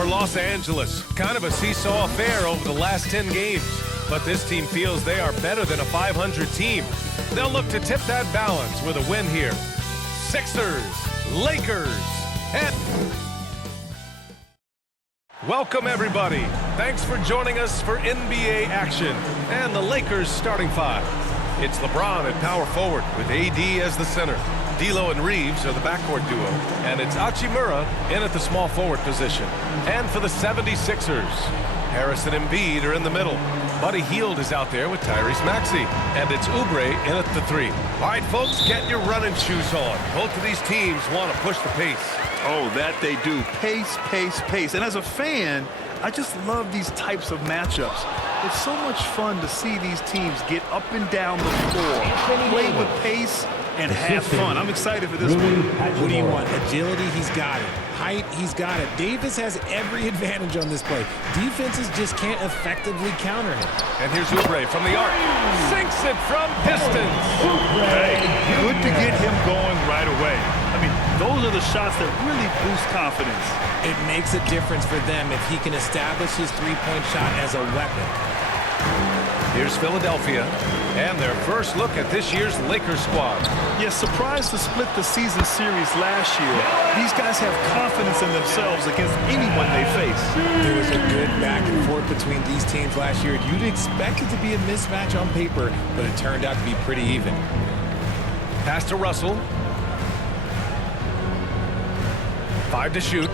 for Los Angeles. Kind of a seesaw affair over the last 10 games. But this team feels they are better than a 500 team. They'll look to tip that balance with a win here. Sixers, Lakers, and... Welcome, everybody. Thanks for joining us for NBA action and the Lakers starting five. It's LeBron at power forward with AD as the center. D'Lo and Reeves are the backcourt duo, and it's Hachimura in at the small forward position. And for the 76ers, Harris and Embiid are in the middle. Buddy Hield is out there with Tyrese Maxey, and it's Oubre in at the 3. All right, folks, get your running shoes on. Both of these teams want to push the pace. Oh, that they do. Pace, pace, pace. And as a fan, I just love these types of matchups. It's so much fun to see these teams get up and down the floor, play with pace, and have fun. I'm excited for this one. What do you want? Agility, he's got it. Height, he's got it. Davis has every advantage on this play. Defenses just can't effectively counter him. And here's Oubre from the arc. Sinks it from distance. Hey, good to get him going right away. I mean, those are the shots that really boost confidence. It makes a difference for them if he can establish his three-point shot as a weapon. Here's Philadelphia, and their first look at this year's Lakers squad. Yes, surprised to split the season series last year. These guys have confidence in themselves against anyone they face. There was a good back and forth between these teams last year. You'd expect it to be a mismatch on paper, but it turned out to be pretty even. Pass to Russell. 5 to shoot.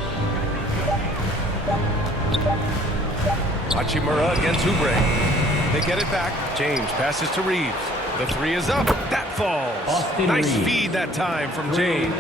Hachimura against Oubre. They get it back. James passes to Reeves. The 3 is up. That falls. Nice feed that time from James.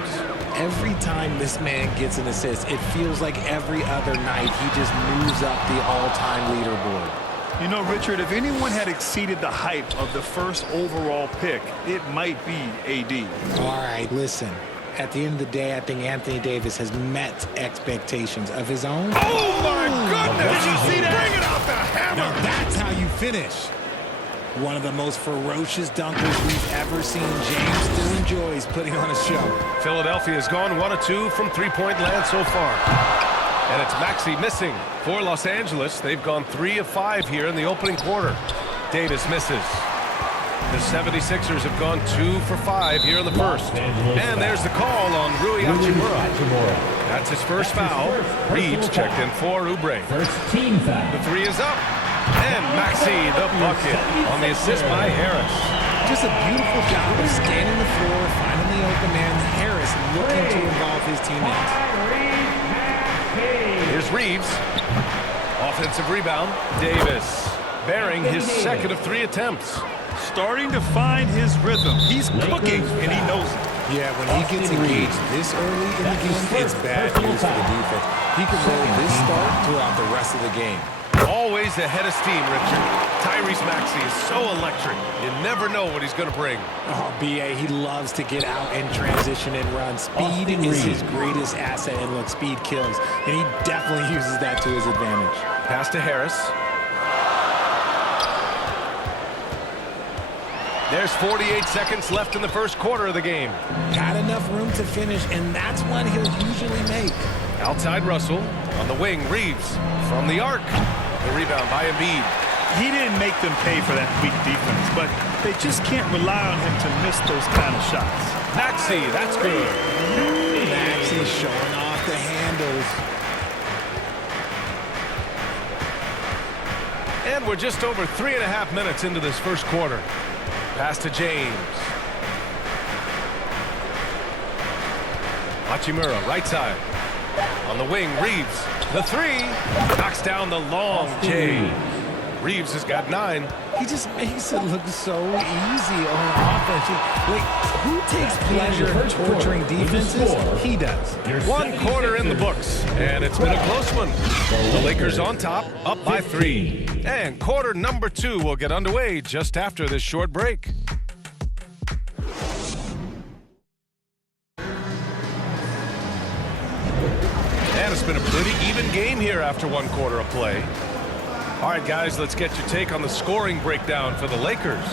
Every time this man gets an assist, it feels like every other night he just moves up the all-time leaderboard. You know, Richard, if anyone had exceeded the hype of the first overall pick, it might be AD. All right, listen. At the end of the day, I think Anthony Davis has met expectations of his own. Oh, my goodness! Did you see that? Bring it off the hammer! Now that's how you finish. One of the most ferocious dunkers we've ever seen. James still enjoys putting on a show. Philadelphia's gone 1 of 2 from three-point land so far. And it's Maxey missing. For Los Angeles, they've gone 3 of 5 here in the opening quarter. Davis misses. The 76ers have gone 2 for 5 here in the first. And there's the call on Rui Hachimura. That's his first foul. Reeves checked in for Oubre. The 3 is up. And Maxey the bucket on the assist by Harris. Just a beautiful job of scanning the floor, finding the open man. Harris looking to involve his teammates. Here's Reeves. Offensive rebound. Davis bearing his second of 3 attempts. Starting to find his rhythm. He's cooking, and he knows it. Yeah, when he gets engaged this early in the game, it's bad news for the defense. He can roll this start throughout the rest of the game. Always ahead of steam, Richard. Tyrese Maxey is so electric. You never know what he's going to bring. Oh, B.A., he loves to get out and transition and run. Speed is his greatest asset, and look, speed kills. And he definitely uses that to his advantage. Pass to Harris. There's 48 seconds left in the first quarter of the game. Got enough room to finish, and that's one he'll usually make. Outside Russell. On the wing, Reeves. From the arc. The rebound by Embiid. He didn't make them pay for that weak defense, but they just can't rely on him to miss those kind of shots. Maxey, that's good. Maxey showing off the handles. And we're just over 3.5 minutes into this first quarter. Pass to James. Hachimura, right side. On the wing, Reeves. The 3 knocks down the long J. Reeves has got 9. He just makes it look so easy on offense. Like, who takes pleasure in torturing defenses? He does. 1 quarter in the books, and it's been a close one. The Lakers on top, up by 3. And quarter number 2 will get underway just after this short break. And it's been a pretty even game here after 1 quarter of play. All right, guys, let's get your take on the scoring breakdown for the Lakers.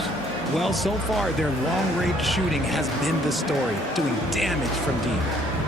Well, so far, their long-range shooting has been the story, doing damage from deep.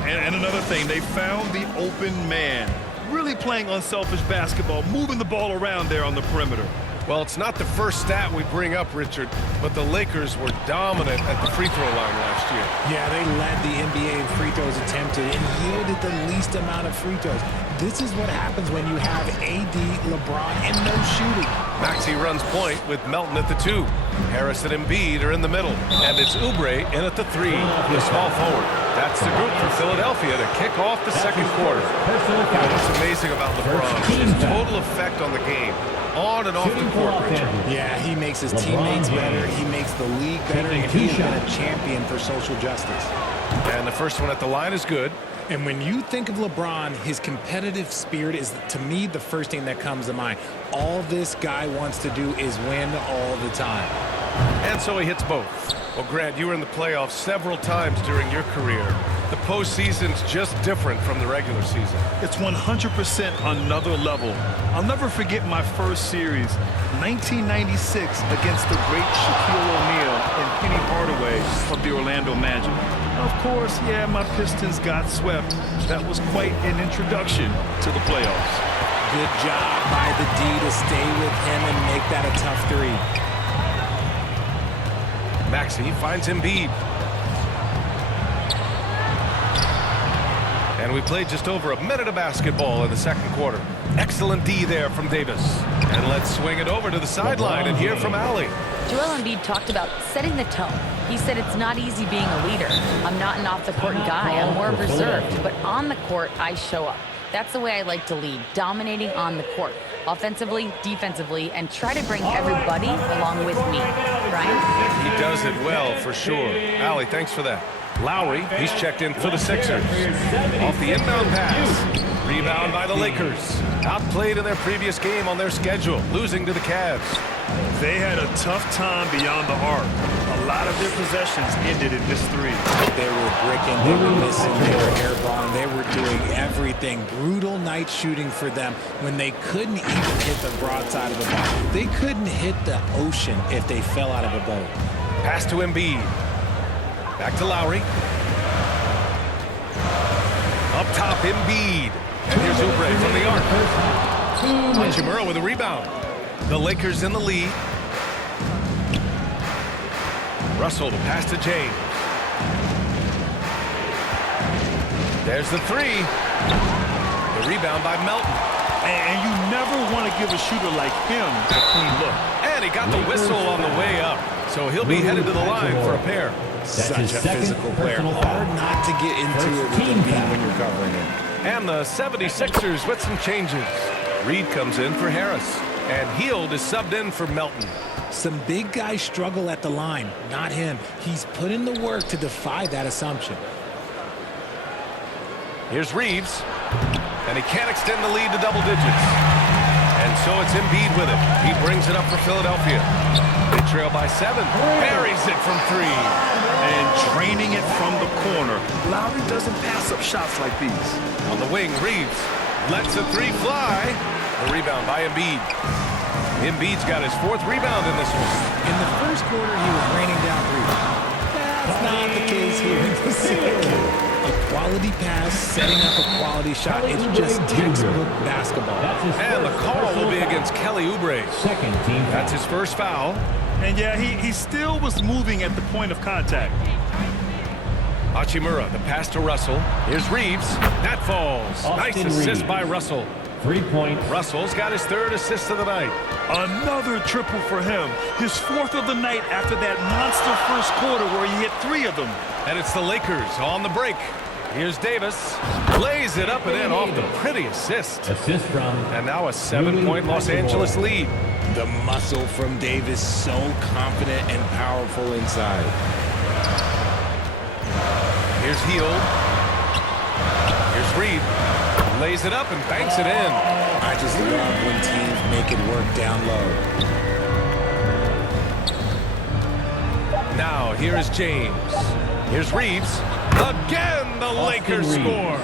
And another thing, they found the open man. really playing unselfish basketball, moving the ball around there on the perimeter. Well, it's not the first stat we bring up, Richard, but the Lakers were dominant at the free throw line last year. Yeah, they led the NBA in free throws attempted and yielded the least amount of free throws. This is what happens when you have AD, LeBron, and no shooting. Maxey runs point with Melton at the 2. Harris and Embiid are in the middle. And it's Oubre in at the 3, the small forward. That's the group for Philadelphia to kick off the second quarter. What's amazing about LeBron is his total effect on the game, on and off the court, Richard. Yeah, he makes his teammates better, he makes the league better, and he has been a champion for social justice. And the first one at the line is good. And when you think of LeBron, his competitive spirit is, to me, the first thing that comes to mind. All this guy wants to do is win all the time. And so he hits both. Well, Grant, you were in the playoffs several times during your career. The postseason's just different from the regular season. It's 100% another level. I'll never forget my first series, 1996, against the great Shaquille O'Neal and Penny Hardaway of the Orlando Magic. Of course, yeah, my Pistons got swept. That was quite an introduction to the playoffs. Good job by the D to stay with him and make that a tough 3. Maxey finds Embiid. And we played just over a minute of basketball in the second quarter. Excellent D there from Davis. And let's swing it over to the sideline and hear from Allie. Joel Embiid talked about setting the tone. He said it's not easy being a leader. I'm not an off-the-court guy. I'm more reserved. But on the court, I show up. That's the way I like to lead, dominating on the court, offensively, defensively, and try to bring everybody along with me. Brian? He does it well, for sure. Allie, thanks for that. Lowry, he's checked in for the Sixers. Off the inbound pass. Rebound by the Lakers. Outplayed in their previous game on their schedule, losing to the Cavs. They had a tough time beyond the arc. A lot of their possessions ended in this 3. They were bricking, they were missing, they were airball, they were doing everything. Brutal night shooting for them when they couldn't even hit the broadside of the boat. They couldn't hit the ocean if they fell out of a boat. Pass to Embiid. Back to Lowry. Up top, Embiid. And here's Oubre from the arc. Hachimura with a rebound. The Lakers in the lead. Russell to pass to James. There's the 3. The rebound by Melton. And you never want to give a shooter like him a clean look. And he got the whistle on the way up. So he'll be headed to the line for a pair. Such a physical player. Hard not to get into it with Embiid when you're covering him. And the 76ers with some changes. Reed comes in for Harris. And Hield is subbed in for Melton. Some big guys struggle at the line, not him. He's put in the work to defy that assumption. Here's Reeves. And he can't extend the lead to double digits. And so it's Embiid with it. He brings it up for Philadelphia. They trail by 7. Buries it from 3. And draining it from the corner. Lowry doesn't pass up shots like these. On the wing, Reeves lets a 3 fly. The rebound by Embiid. Embiid's got his 4th rebound in this one. In the first quarter, he was raining down 3. That's not the case here in the second. A quality pass, setting up a quality shot. It's just textbook basketball. And the call will be against Kelly Oubre. That's his first foul. And yeah, he still was moving at the point of contact. Hachimura, the pass to Russell. Here's Reeves. That falls. Nice assist by Russell. 3 points. Russell's got his 3rd assist of the night. Another triple for him. His 4th of the night after that monster first quarter where he hit 3 of them. And it's the Lakers on the break. Here's Davis. Lays it up and in off the pretty assist. Assist from. And now a 7-point Los Angeles lead. The muscle from Davis, so confident and powerful inside. Here's Hield. Here's Reed. Lays it up and banks it in. I just love when teams make it work down low. Now, here is James. Here's Reeves. Again, the Lakers score.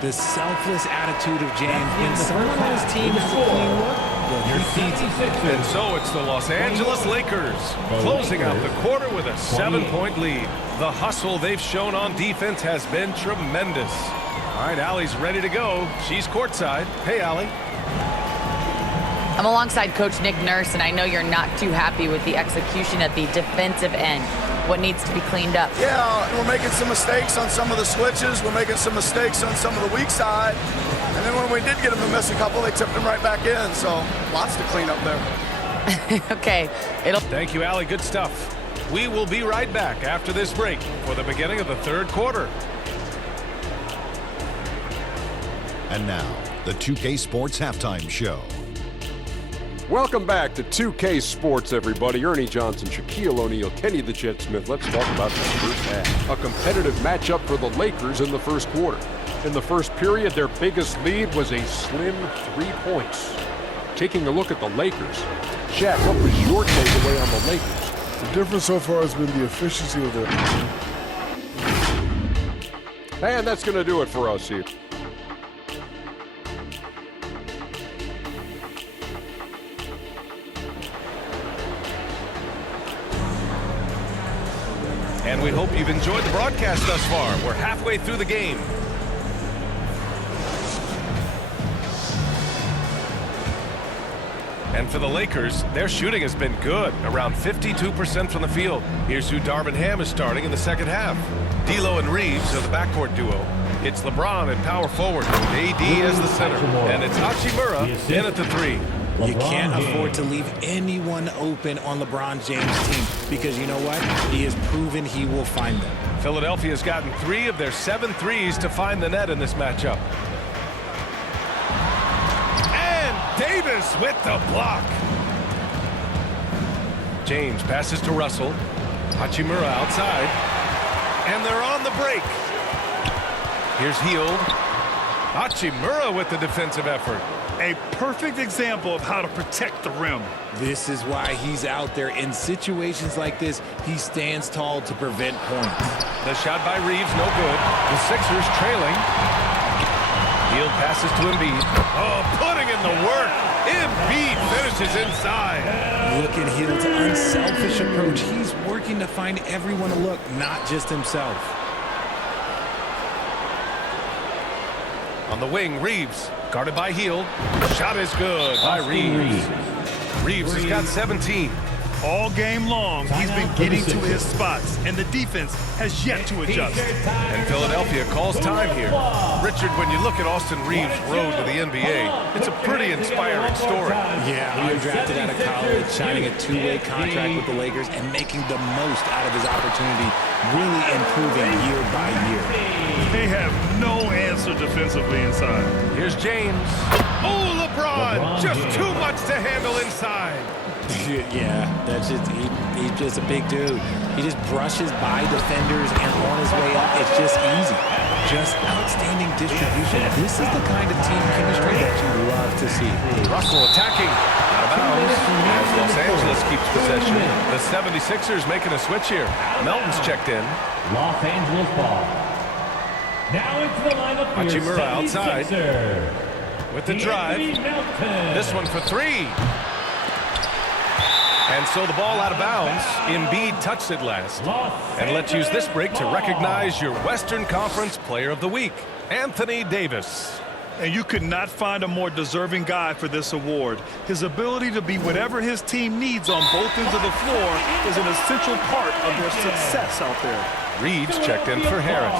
The selfless attitude of James. When someone on his team has a clean look, well, he feeds it. And so it's the Los Angeles Lakers closing out the quarter with a 7-point lead. The hustle they've shown on defense has been tremendous. All right, Allie's ready to go. She's courtside. Hey, Allie. I'm alongside Coach Nick Nurse, and I know you're not too happy with the execution at the defensive end. What needs to be cleaned up? Yeah, we're making some mistakes on some of the switches. We're making some mistakes on some of the weak side. And then when we did get them to miss a couple, they tipped them right back in. So lots to clean up there. Okay. Thank you, Allie. Good stuff. We will be right back after this break for the beginning of the third quarter. And now, the 2K Sports Halftime Show. Welcome back to 2K Sports, everybody. Ernie Johnson, Shaquille O'Neal, Kenny the Jet Smith. Let's talk about the first half. A competitive matchup for the Lakers in the first quarter. In the first period, their biggest lead was a slim 3 points. Taking a look at the Lakers, Shaq, what was your takeaway on the Lakers? The difference so far has been the efficiency of their... And that's going to do it for us here. And we hope you've enjoyed the broadcast thus far. We're halfway through the game. And for the Lakers, their shooting has been good, around 52% from the field. Here's who Darvin Ham is starting in the second half. D'Lo and Reeves are the backcourt duo. It's LeBron at power forward, with AD as the center. And it's Hachimura in at the three. You can't afford to leave anyone open on LeBron James' team because you know what? He has proven he will find them. Philadelphia's gotten 3 of their 7 threes to find the net in this matchup. And Davis with the block. James passes to Russell. Hachimura outside. And they're on the break. Here's Hield. Hachimura with the defensive effort. A perfect example of how to protect the rim. This is why he's out there. In situations like this, he stands tall to prevent points. The shot by Reeves, no good. The Sixers trailing. Hield passes to Embiid. Oh, putting in the work. Embiid finishes inside. Look at Hield's unselfish approach. He's working to find everyone a look, not just himself. On the wing, Reeves. Guarded by Hield. Shot is good by Reeves. Reeves has got 17. All game long, he's been getting to his spots, and the defense has yet to adjust. And Philadelphia calls time here. Richard, when you look at Austin Reeves' road to the NBA, it's a pretty inspiring story. Yeah, undrafted out of college, signing a 2-way contract with the Lakers and making the most out of his opportunity, really improving year by year. They have no answer defensively inside. Here's James. Oh, LeBron! Just too much to handle inside. Yeah, that's just he's just a big dude. He just brushes by defenders and on his way up, it's just easy. Just outstanding distribution. This is the kind of team chemistry that you love to see. Russell attacking. Out of bounds. As Los Angeles keeps possession. The 76ers making a switch here. Melton's checked in. Los Angeles ball. Now into the lineup for your Hachimura outside. 76er. With the drive. This one for 3. And so the ball out of bounds. Embiid touched it last. And let's use this break to recognize your Western Conference Player of the Week, Anthony Davis. And you could not find a more deserving guy for this award. His ability to be whatever his team needs on both ends of the floor is an essential part of their success out there. Reeves checked in for Harris.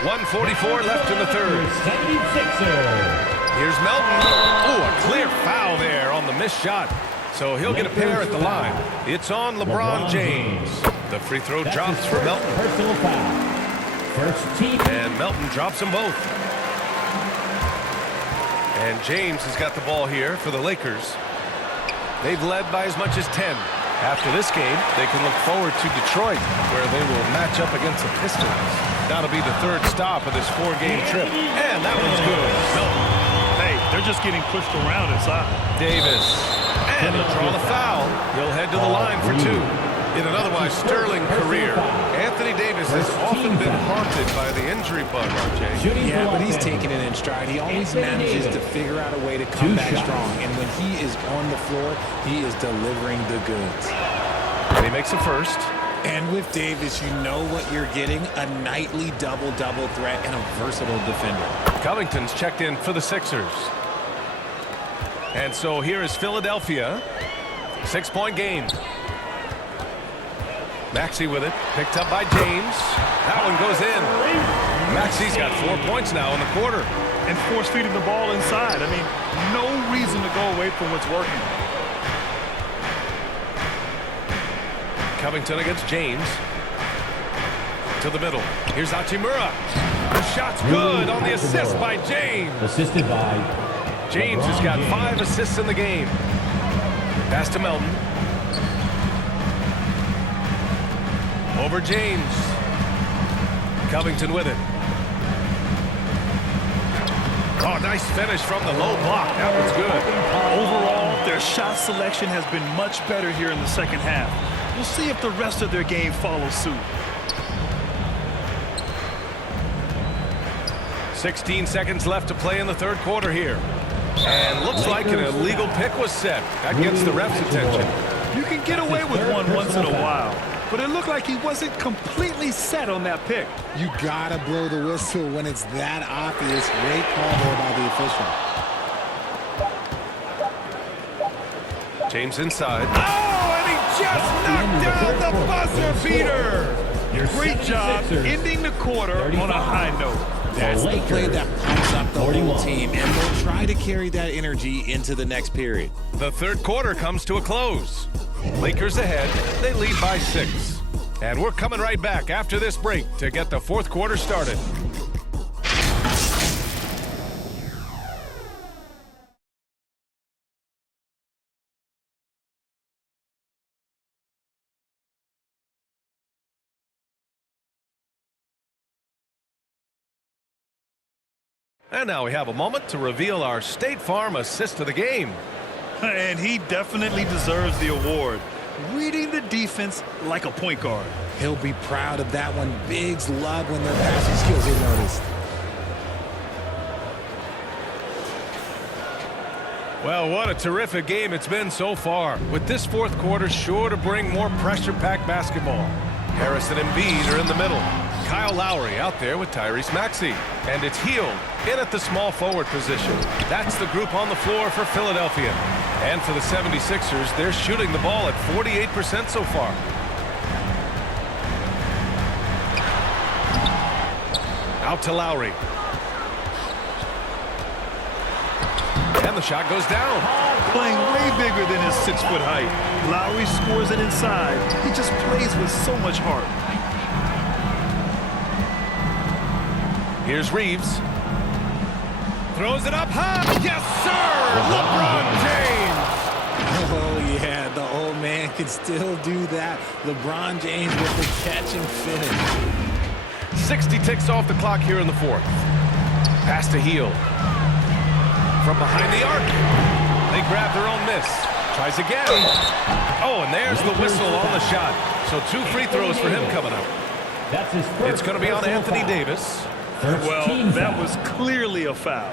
1:44 left in the third. 76er. Here's Melton. Oh, a clear foul there on the missed shot. So he'll get a pair at the line. It's on LeBron James. The free throw drops for Melton. Personal foul. First team. And Melton drops them both. And James has got the ball here for the Lakers. They've led by as much as 10. After this game, they can look forward to Detroit, where they will match up against the Pistons. That'll be the third stop of this 4-game trip. And that one's good. Melton. Hey, they're just getting pushed around inside. Davis. And he'll draw the foul. He'll head to the line for 2. In an otherwise sterling career, Anthony Davis has often been haunted by the injury bug, RJ. Yeah, but he's taking it in stride. He always manages to figure out a way to come back strong. And when he is on the floor, he is delivering the goods. And he makes a first. And with Davis, you know what you're getting, a nightly double-double threat and a versatile defender. Covington's checked in for the Sixers. And so here is Philadelphia. 6-point game. Maxey with it. Picked up by James. That one goes in. Maxey's got 4 points now in the quarter. And force feeding the ball inside. I mean, no reason to go away from what's working. Covington against James. To the middle. Here's Hachimura. The shot's good on the assist by James. Assisted by James has got 5 assists in the game. Pass to Melton. Over James. Covington with it. Oh, nice finish from the low block. That was good. Overall, their shot selection has been much better here in the second half. We'll see if the rest of their game follows suit. 16 seconds left to play in the third quarter here. And looks like an illegal pick was set. That gets the ref's attention. You can get away with one once in a while, but it looked like he wasn't completely set on that pick. You gotta blow the whistle when it's that obvious. Great call there by the official. James inside. Oh, and he just knocked down the buzzer beater. Great job ending the quarter on a high note. That's the play that pumps up the whole team, and they'll try to carry that energy into the next period. The third quarter comes to a close. Lakers ahead. They lead by 6. And we're coming right back after this break to get the fourth quarter started. And now we have a moment to reveal our State Farm assist of the game. And he definitely deserves the award. Reading the defense like a point guard. He'll be proud of that one. Bigs love when their passing skills are noticed. Well, what a terrific game it's been so far. With this fourth quarter sure to bring more pressure-packed basketball. Harris and Embiid are in the middle. Kyle Lowry out there with Tyrese Maxey. And it's Hield in at the small forward position. That's the group on the floor for Philadelphia. And for the 76ers, they're shooting the ball at 48% so far. Out to Lowry. And the shot goes down. Playing way bigger than his 6-foot height. Lowry scores it inside. He just plays with so much heart. Here's Reeves. Throws it up high. Yes, sir! LeBron James! Oh, yeah, the old man can still do that. LeBron James with the catch and finish. 60 ticks off the clock here in the fourth. Pass to Hield. From behind the arc. They grab their own miss. Tries again. Oh, and there's the whistle on the shot. So 2 free throws for him coming up. That's his first. It's going to be on Anthony Davis. Well, that was clearly a foul.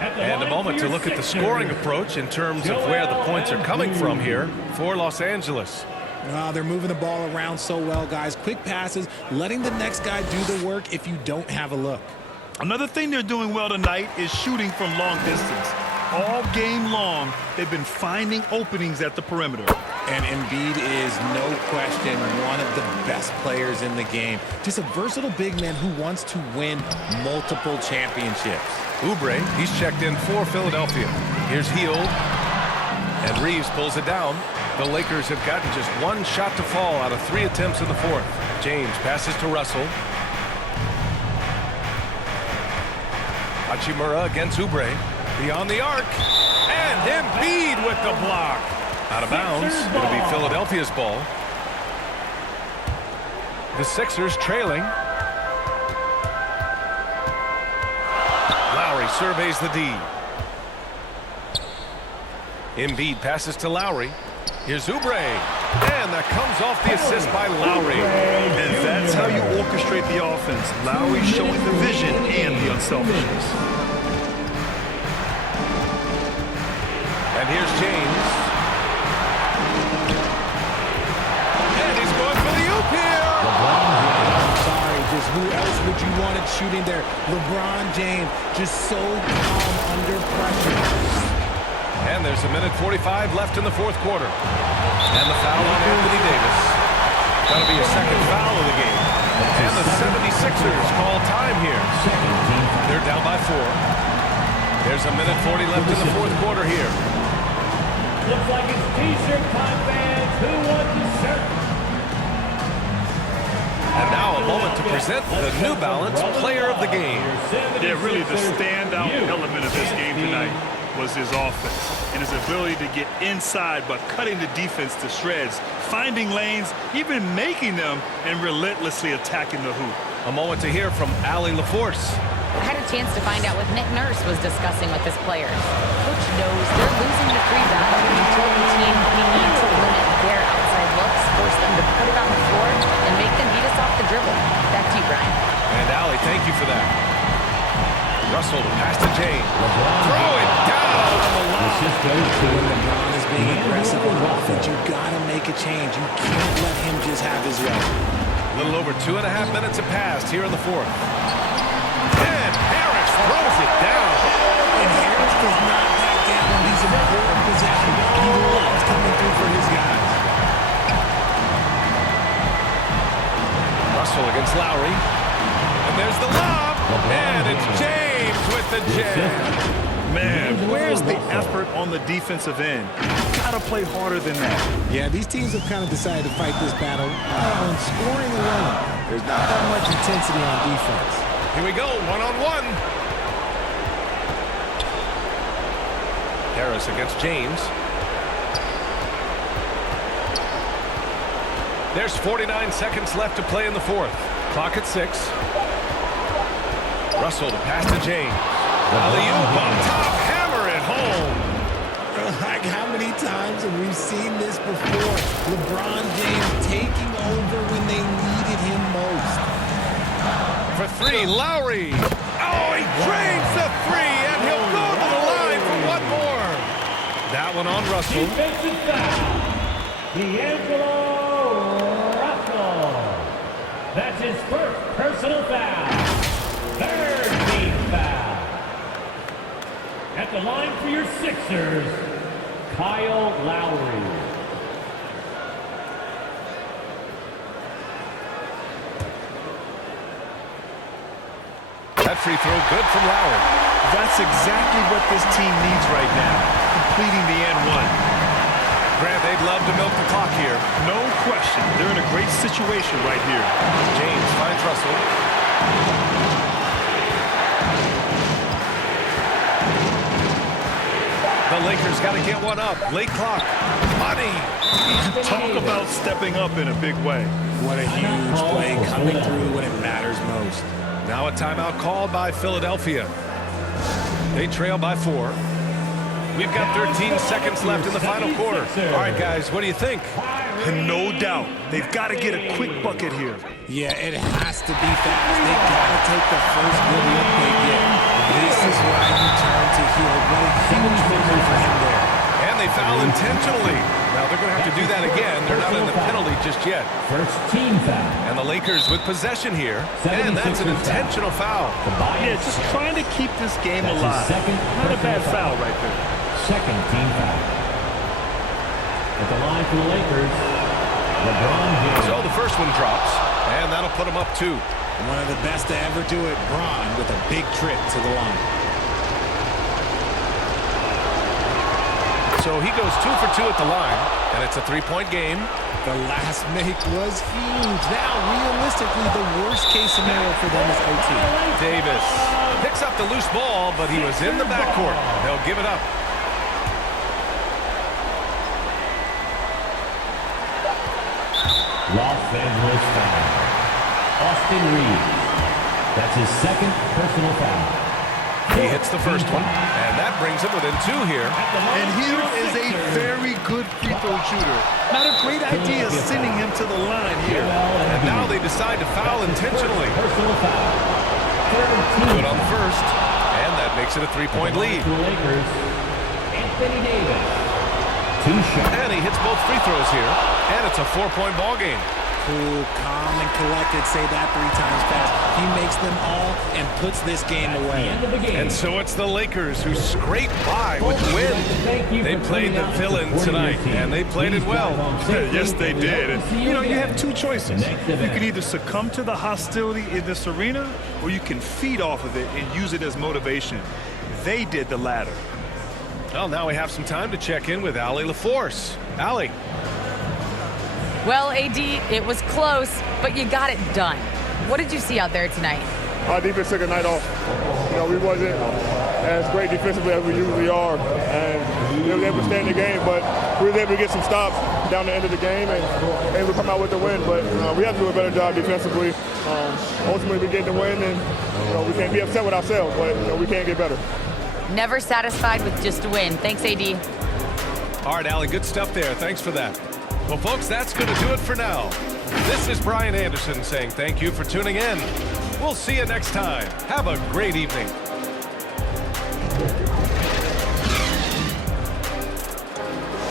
And a moment to look at the scoring approach in terms of where the points are coming from here for Los Angeles. Well, they're moving the ball around so well, guys. Quick passes, letting the next guy do the work if you don't have a look. Another thing they're doing well tonight is shooting from long distance. All game long, they've been finding openings at the perimeter. And Embiid is, no question, one of the best players in the game. Just a versatile big man who wants to win multiple championships. Oubre, he's checked in for Philadelphia. Here's Hield. And Reeves pulls it down. The Lakers have gotten just 1 shot to fall out of 3 attempts in the fourth. James passes to Russell. Hachimura against Oubre. Beyond the arc. And Embiid with the block. Out of bounds. It'll be Philadelphia's ball. The Sixers trailing. Lowry surveys the D. Embiid passes to Lowry. Here's Oubre. And that comes off the assist by Lowry. And that's how you orchestrate the offense. Lowry showing the vision and the unselfishness. And here's James. And he's going for the oop wanted shooting there. LeBron James just so calm under pressure. And there's a minute 45 left in the fourth quarter. And the foul on Anthony Davis. That'll be a second foul of the game. And the 76ers call time here. They're down by 4. There's a minute 40 left in the fourth quarter here. Looks like it's T-shirt time, fans. Who wants a shirt? And now a moment to present the New Balance Player of the Game. Yeah, really the standout element of this game tonight was his offense and his ability to get inside but cutting the defense to shreds, finding lanes, even making them, and relentlessly attacking the hoop. A moment to hear from Allie LaForce. I had a chance to find out what Nick Nurse was discussing with his players. Coach knows they're losing the free battle, and he told the team we need to limit their outside looks, force them to put it on the floor, and make them beat us off the dribble. Back to you, Brian. And Allie, thank you for that. Russell to pass to James. Throw it down on the line. When LeBron is being aggressive on offense, you gotta make a change. You can't let him just have his way. A little over 2.5 minutes have passed here in the fourth. And Harris throws it down. And Harris does not back down on these important possessions. He loves coming through for his guys. Russell against Lowry. And there's the lob. And it's James with the jam. Man, where's the effort on the defensive end? Gotta play harder than that. Yeah, these teams have kind of decided to fight this battle on scoring alone. There's not that much intensity on defense. Here we go, one-on-one. Harris against James. There's 49 seconds left to play in the fourth. Clock at 6. Russell to pass to James. Alley-oop on top, hammer it home. Like how many times have we seen this before? LeBron James taking over when they needed him most. For 3, Lowry. Oh, he drains the 3, and he'll go to the line for one more. That one on Russell. Defensive foul. D'Angelo Russell. That's his first personal foul. Third team foul. At the line for your Sixers, Kyle Lowry. That free throw good from Lowry. That's exactly what this team needs right now, completing the N1. Grant, they'd love to milk the clock here. No question. They're in a great situation right here. James finds Russell. The Lakers got to get one up. Late clock. Money. Talk about stepping up in a big way. What a huge play coming through when it matters most. Now a timeout called by Philadelphia. They trail by 4. We've got 13 seconds left in the final quarter. All right, guys, what do you think? No doubt. They've got to get a quick bucket here. Yeah, it has to be fast. They got to take the first good look they get. This is why you turn to heel. What a huge victory for him there. And they foul intentionally. Now they're going to have to do that again. They're not in the penalty just yet. First team foul. And the Lakers with possession here. And that's an intentional foul. Yeah, just trying to keep this game alive. Not a bad foul right there. Second team foul. At the line for the Lakers, LeBron James. So the first one drops, and that'll put him up 2. One of the best to ever do it, Bron, with a big trip to the line. So he goes 2 for 2 at the line, and it's a 3-point game. The last make was huge. Now, realistically, the worst-case scenario for them is OT. Davis picks up the loose ball, but he was in the backcourt. They'll give it up. Los Angeles foul. Austin Reeves. That's his second personal foul. He hits the first one, and that brings him within 2 here. And here is a very good free throw shooter. Not a great idea sending him to the line here. And now they decide to foul intentionally. Personal foul. Third team Good on the first, and that makes it a 3-point lead. for the Lakers, Anthony Davis. 2 shots. And he hits both free throws here, and it's a 4-point ball game. cool, calm, and collected. Say that 3 times fast. He makes them all and puts this game away. And so it's the Lakers who scrape by with the win. They played the villain tonight, and they played it well. Yes, they did. And, you know, you have 2 choices. You can either succumb to the hostility in this arena, or you can feed off of it and use it as motivation. They did the latter. Well, now we have some time to check in with Allie LaForce. Allie. Well, AD, it was close, but you got it done. What did you see out there tonight? Our defense took a night off. You know, we wasn't as great defensively as we usually are, and we were able to stay in the game, but we were able to get some stops down the end of the game and able to come out with the win. But we have to do a better job defensively. Ultimately, we get the win, and we can't be upset with ourselves, but we can't get better. Never satisfied with just a win. Thanks, AD. All right, Allie, good stuff there. Thanks for that. Well, folks, that's going to do it for now. This is Brian Anderson saying thank you for tuning in. We'll see you next time. Have a great evening.